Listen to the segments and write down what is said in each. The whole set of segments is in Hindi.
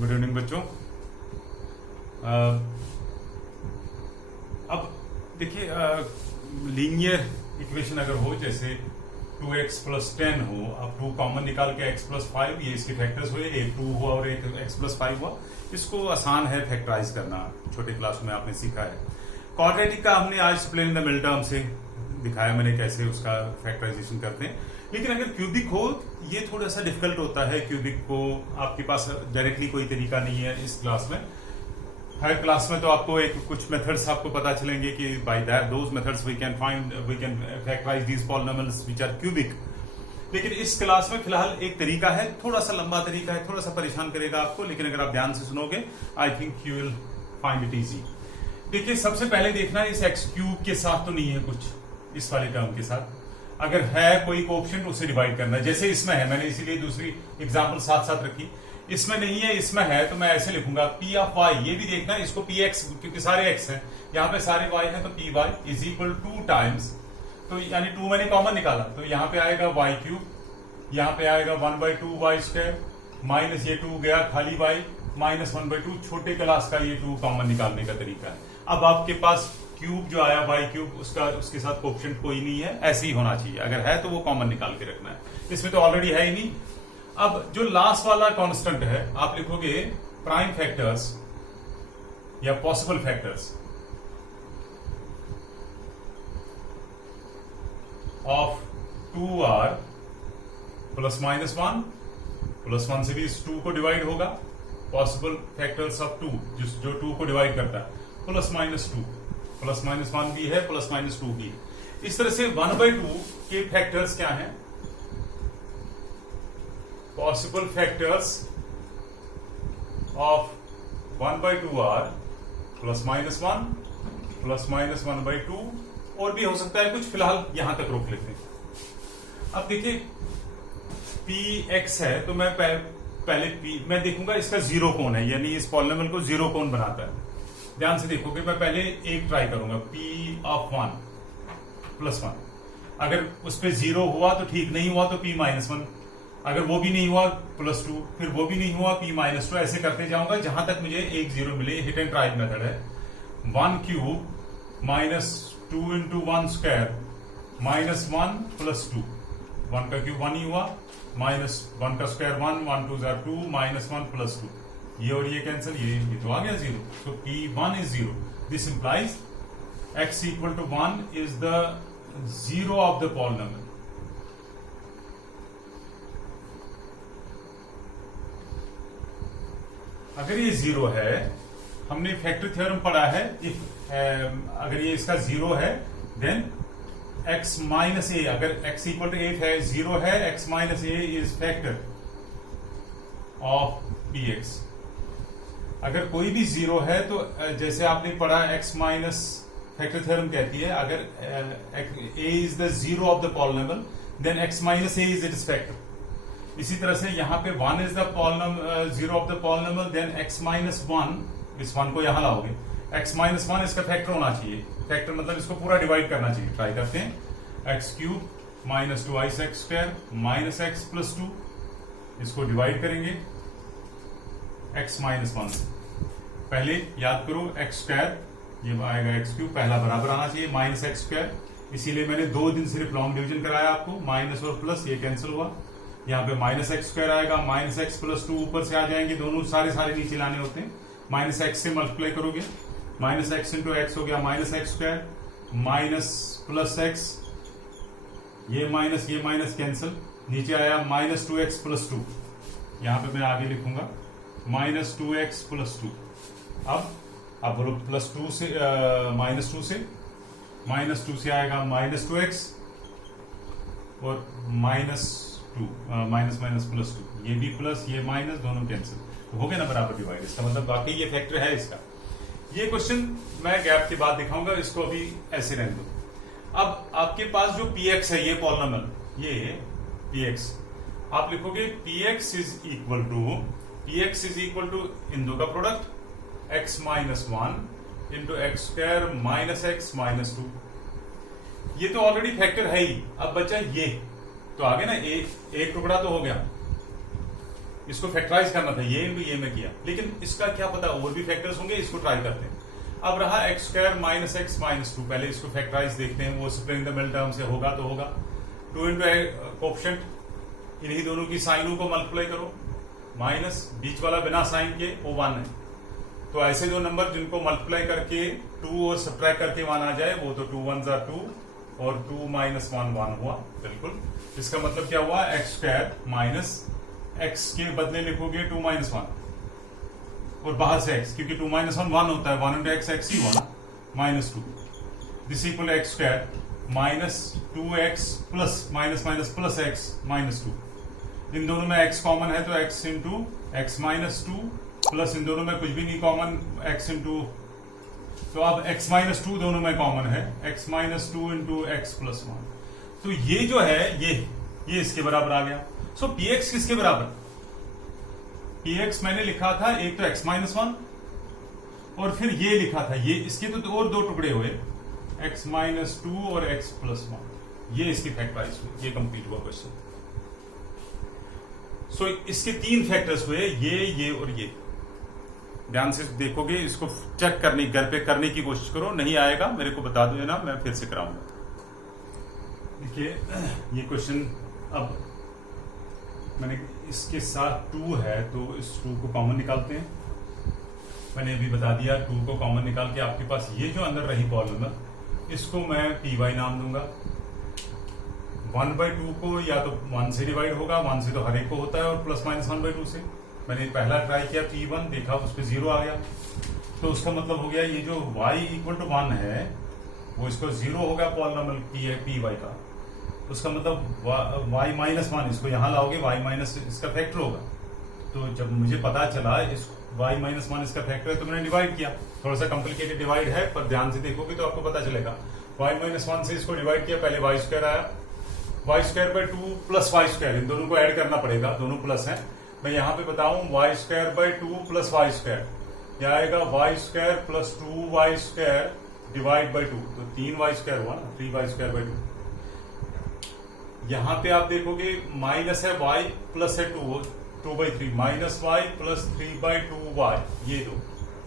गुड इवनिंग बच्चों। अब देखिए, लीनियर इक्वेशन अगर हो जैसे 2x + 10 हो, अब 2 कॉमन निकाल के x + 5, ये इसके फैक्टर्स हुए, एक 2 हुआ और एक x + 5 हुआ। इसको आसान है फैक्टराइज करना, छोटे क्लास में आपने सीखा है। क्वाड्रेटिक का हमने आज plain in the middle term से दिखाया मैंने कैसे उसका फैक्टराइजेशन करते हैं। लेकिन अगर क्यूबिक हो ये थोड़ा सा डिफिकल्ट होता है। क्यूबिक को आपके पास डायरेक्टली कोई तरीका नहीं है इस क्लास में। हर क्लास में तो आपको कुछ मेथड्स आपको पता चलेंगे कि by those methods we can factorize these polynomials which are cubic. लेकिन इस क्लास में फिलहाल एक तरीका है, थोड़ा सा लंबा तरीका है, थोड़ा सा परेशान करेगा आपको, लेकिन अगर आप ध्यान से सुनोगे I think you will find it easy. देखिए, सबसे पहले देखना इस x³ के साथ तो नहीं है कुछ, इस वाले टर्म के साथ अगर है कोई कोएफिशिएंट उसे डिवाइड करना है। जैसे इसमें है, मैंने इसीलिए दूसरी एग्जांपल साथ साथ रखी। इसमें नहीं है, इसमें है, तो मैं ऐसे लिखूंगा p(y). ये भी देखना इसको px, क्योंकि सारे x हैं, यहाँ पे सारे y हैं, तो py = 2 टाइम्स, तो यानी 2 मैंने कॉमन निकाला, तो यहाँ पे आएगा y³, यहाँ पे आएगा 1/2y² माइनस ये 2 गया खाली y माइनस 1/2। छोटे क्लास का ये 2 कॉमन निकालने का तरीका है। अब आपके पास क्यूब जो आया y³ उसके साथ कोएफिशिएंट कोई नहीं है, ऐसे ही होना चाहिए। अगर है तो वो कॉमन निकाल के रखना है, इसमें तो ऑलरेडी है ही नहीं। अब जो लास्ट वाला कांस्टेंट है आप लिखोगे प्राइम फैक्टर्स या पॉसिबल फैक्टर्स ऑफ 2r ±1, +1 से भी इस 2 को डिवाइड होगा। पॉसिबल फैक्टर्स ऑफ 2 जो 2 को डिवाइड करता है, +-2, +-1 भी है, +-2 भी है। इस तरह से 1/2 के फैक्टर्स क्या हैं? पॉसिबल फैक्टर्स ऑफ 1/2r +-1 +-1/2, और भी हो सकता है कुछ, फिलहाल यहां तक रोक लेते हैं। अब देखिए px है, तो मैं पहले मैं देखूंगा इसका जीरो कौन है, यानी इस पॉलिनोमियल को जीरो कौन बनाता है। ध्यान से देखोगे, मैं पहले एक ट्राई करूंगा, p(1 + 1). अगर उस पर जीरो हुआ तो ठीक, नहीं हुआ तो p-1, अगर वो भी नहीं हुआ +2, फिर वो भी नहीं हुआ p-2, ऐसे करते जाऊंगा जहां तक मुझे एक जीरो मिले। हिट एंड ट्राई मेथड है। 1³ -2 × 1² -1 + 2, 1 का क्यूब 1 ही हुआ, -1 का स्क्वायर 1, 1 2 = 2, -1 + 2, ये और ये कैंसिल, ये तो आ गया 0। तो p1 is 0। This implies x = 1 is the zero of the polynomial। अगर ये 0 है, हमने फैक्टर थ्योरम पढ़ा है, अगर ये इसका 0 है देन x - a, अगर x = a है, 0 है, x - a is factor of px। अगर कोई भी 0 है तो जैसे आपने पढ़ा x माइनस फैक्टर थ्योरम कहती है, अगर a is the zero of the polynomial then x - a is its factor। इसी तरह से यहाँ पे 1 is the zero of the polynomial then x - 1, इस 1 को यहाँ लाओगे, x - 1 इसका फैक्टर होना चाहिए। फैक्टर मतलब इसको पूरा डिवाइड करना चाहिए। ट्राई करते हैं, x³ -2x² -x + 2, इसको डिवाइड करेंगे x - 1 से। पहले याद करो x², ये आएगा x³ पहला बराबर आना चाहिए -x², इसीलिए मैंने 2 दिन सिर्फ लॉन्ग डिवीजन कराया आपको। माइनस और प्लस ये कैंसिल हुआ, यहाँ पे -x² आएगा, -x + 2 ऊपर से आ जाएंगे, दोनों सारे नीचे लाने होते हैं। -x से मल्टीप्लाई करोगे, -x × x हो गया -x², -+x, ये माइनस कैंसिल, नीचे आया -2x + 2, यहाँ पे मैं आगे लिखूंगा -2x + 2। अब बोलो +2 से -2 से आएगा -2x और -2 +2, ये भी प्लस ये माइनस, दोनों कैंसिल, तो हो गया ना बराबर डिवाइड। इसका मतलब वाकई ये फैक्टर है इसका। ये क्वेश्चन मैं गैप के बाद दिखाऊंगा, इसको अभी ऐसे रहने दो। अब आपके पास जो px है, ये पॉलिनोमियल, ये px, आप लिखोगे px = इन दो का प्रोडक्ट x - 1 × x² -x - 2। ये तो ऑलरेडी फैक्टर है ही। अब बचा ये, तो आगे ना एक टुकड़ा तो हो गया, इसको फैक्टराइज करना था, ये इंटू ये में किया, लेकिन इसका क्या पता और भी फैक्टर्स होंगे, इसको ट्राई करते हैं। अब रहा x square minus x minus two, पहले इसको फैक्टराइज देखते हैं, वो split in the middle term से होगा तो होगा। 2 इंटू कोएफिशिएंट, इन्हीं दोनों की साइनों को मल्टीप्लाई करो, माइनस बीच वाला बिना साइन के वो 1 है। तो ऐसे दो नंबर जिनको मल्टीप्लाई करके 2 और सब्ट्रैक्ट करके 1 आ जाए, वो तो 2 1 ज़ा 2 और 2 माइनस 1 1 हुआ, बिल्कुल। इसका मतलब क्या हुआ, एक्स स्क्वायर माइनस एक्स के बदले लिखोगे 2 माइनस 1 और बाहर से एक्स, क्योंकि 2 माइनस 1 1 होता है, 1 इंटू एक्स एक्स ही हुआ, minus 2 this equal x square minus 2x plus minus minus plus x minus 2। इन दोनों में x कॉमन है तो x into x minus 2 plus इन दोनों में कुछ भी नहीं कॉमन, x इंटू, तो अब x माइनस 2 दोनों में कॉमन है, x minus 2 into x plus 1। तो ये जो है ये इसके बराबर आ गया। सो px किसके बराबर, px मैंने लिखा था एक तो x माइनस 1 और फिर ये लिखा था, ये इसके तो और दो टुकड़े हुए, x माइनस 2 और x प्लस 1, ये इसकी फैक्टराइज हुई, ये कंप्लीट हुआ क्वेश्चन। सो इसके 3 फैक्टर्स हुए, ये और ये। ध्यान से देखोगे, इसको चेक करने घर पे करने की कोशिश करो, नहीं आएगा मेरे को बता दो ना, मैं फिर से कराऊंगा। देखिए ये क्वेश्चन, अब मैंने इसके साथ 2 है तो इस 2 को कॉमन निकालते हैं। मैंने अभी बता दिया 2 को कॉमन निकाल के आपके पास ये जो अंदर रही कॉलम, इसको मैं पी वाई नाम दूंगा। 1/2 को या तो 1 से डिवाइड होगा, 1 से तो हर एक को होता है, और प्लस माइनस 1/2 से। मैंने पहला ट्राई किया P1, देखा उस पर 0 आ गया, तो उसका मतलब हो गया ये जो y इक्वल टू 1 है वो इसको 0 होगा पॉलिनोमियल पी वाई का। उसका मतलब y माइनस 1 इसको यहाँ लाओगे, y माइनस इसका फैक्टर होगा। तो जब मुझे पता चला इस y माइनस 1 इसका फैक्टर है तो मैंने डिवाइड किया। थोड़ा सा कॉम्प्लिकेटेड डिवाइड है, पर ध्यान से देखोगे तो आपको पता चलेगा। y माइनस 1 से इसको डिवाइड किया, पहले y स्क्वायर आया, y square by 2 plus y square, इन दोनों को ऐड करना पड़ेगा, दोनों प्लस हैं। मैं यहाँ पे बताऊं y square by 2 plus y square, क्या आएगा y square plus 2y square divide by 2, तो 3y स्क्वायर हुआ ना, 3y स्क्वायर बाय 2। यहाँ पे आप देखोगे माइनस है y प्लस है 2/3, माइनस y प्लस 3/2y, ये दो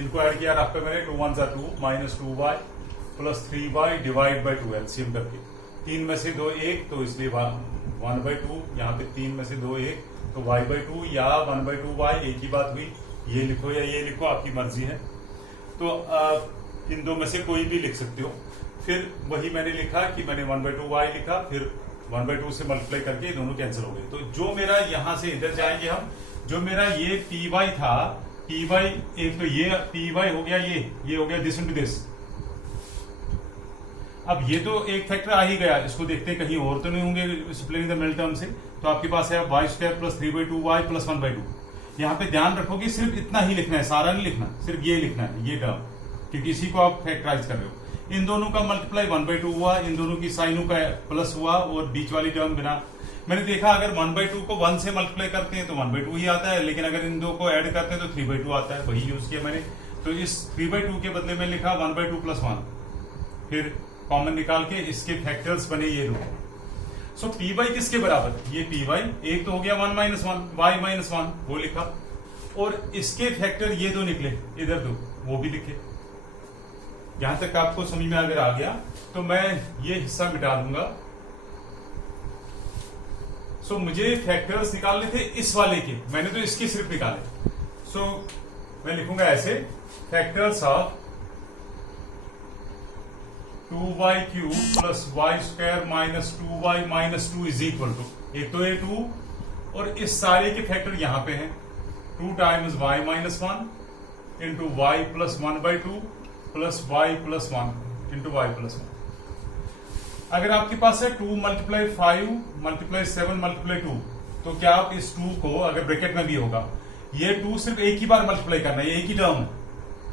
इनको ऐड किया आपका मैंने, 2 1 ज़ा 2 minus 2y plus 3y divide by 2 LCM करके, 3 में से 2 1, तो इसलिए 1/2, यहाँ पे 3 में से 2 1, तो y/2 या 1/2y, एक ही बात हुई। ये लिखो या ये लिखो, आपकी मर्जी है। तो इन दो में से कोई भी लिख सकते हो। फिर वही मैंने लिखा कि मैंने 1/2y लिखा, फिर 1/2 से मल्टीप्लाई करके दोनों कैंसिल हो गए। तो जो मेरा यहां से इधर जाएंगे हम, जो मेरा ये py था, py एक तो ये py हो गया, ये हो गया दिस इंटू दिस। अब ये तो एक फैक्टर आ ही गया, इसको देखते कहीं और तो नहीं होंगे स्प्लिटिंग द मिडिल टर्म से। तो आपके पास है y square plus 3/2y plus 1/2। यहाँ पे ध्यान रखोगे सिर्फ इतना ही लिखना है, सारा नहीं लिखना, सिर्फ ये लिखना है, ये टर्म, क्योंकि इसी को आप फैक्टराइज कर रहे हो। इन दोनों का मल्टीप्लाई 1/2 हुआ, इन दोनों की साइनों का प्लस हुआ, और बीच वाली टर्म बिना। मैंने देखा अगर 1/2 को 1 से मल्टीप्लाई करते हैं तो 1/2 ही आता है, लेकिन अगर इन दो को ऐड करते हैं तो 3/2 आता है, वही यूज किया मैंने। तो इस 3/2 के बदले में लिखा 1/2 प्लस 1, फिर कॉमन निकाल के इसके फैक्टर्स बने ये दो। सो पी वाई किसके बराबर, ये पी वाई, एक तो हो गया 1 माइनस 1, वाई माइनस 1 वो लिखा, और इसके फैक्टर ये दो निकले, इधर दो वो भी लिखे। यहां तक आपको समझ में अगर आ गया तो मैं ये हिस्सा मिटा दूंगा। सो मुझे फैक्टर्स निकालने थे इस वाले के, मैंने तो इसके सिर्फ निकाले। सो मैं लिखूंगा ऐसे, factors of 2y cube plus y square minus 2y minus 2 is equal to, एक तो ये 2 और इस सारे के फैक्टर यहां पे हैं, 2 times y minus 1 into y plus 1/2 plus y plus 1 into y plus 1। अगर आपके पास है 2 मल्टीप्लाई 5 मल्टीप्लाई 7 मल्टीप्लाई 2, तो क्या आप इस 2 को, अगर ब्रैकेट में भी होगा, ये 2 सिर्फ एक ही बार मल्टीप्लाई करना है, ये एक ही टर्म है,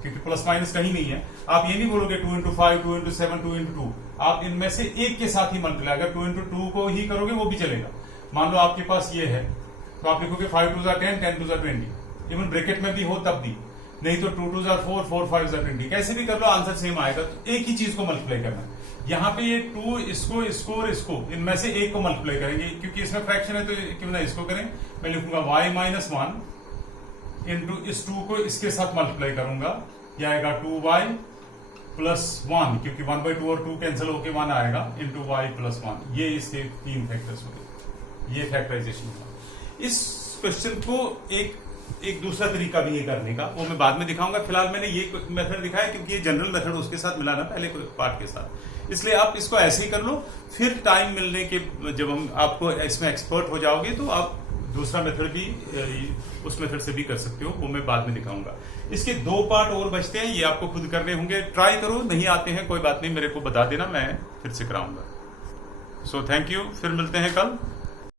क्योंकि प्लस माइनस कहीं नहीं है। आप ये नहीं बोलोगे 2 इंटू 5 2 इंटू 7 2 इंटू 2, आप इनमें से एक के साथ ही मल्टीप्लाई, अगर 2 इंटू 2 को ही करोगे वो भी चलेगा। मान लो आपके पास ये है, तो आप लिखोगे 5 2 10 10 2 20, इवन ब्रैकेट में भी हो तब भी। नहीं तो 2 2 जार 4, 4 5 जार 20, कैसे भी कर लो आंसर सेम आएगा। तो एक ही चीज को मल्टीप्लाई करना है। यहाँ पे ये 2 इसको और इसको इनमें से एक को मल्टीप्लाई करेंगे, क्योंकि इसमें फ्रैक्शन है तो क्यों ना इसको करें। मैं लिखूंगा y-1 इंटू इस 2 को इसके साथ मल्टीप्लाई करूंगा, यह आएगा 2y प्लस 1, क्योंकि 1/2 और 2 कैंसिल होके 1 आएगा, इंटू y प्लस 1। ये इसके 3 फैक्टर्स हो गए, ये फैक्टराइजेशन हुआ। इस क्वेश्चन को एक दूसरा तरीका भी ये करने का, वो मैं बाद में दिखाऊंगा। फिलहाल मैंने ये मेथड दिखाया क्योंकि ये जनरल मेथड उसके साथ मिलाना पहले पार्ट के साथ, इसलिए आप इसको ऐसे ही कर लो। फिर टाइम मिलने के जब हम आपको इसमें एक्सपर्ट हो जाओगे तो आप दूसरा मेथड भी उस मेथड से भी कर सकते हो, वो मैं बाद में दिखाऊंगा। इसके 2 पार्ट और बचते हैं, ये आपको खुद करने होंगे। ट्राई करो, नहीं आते हैं कोई बात नहीं, मेरे को बता देना, मैं फिर से कराऊंगा। सो थैंक यू, फिर मिलते हैं कल।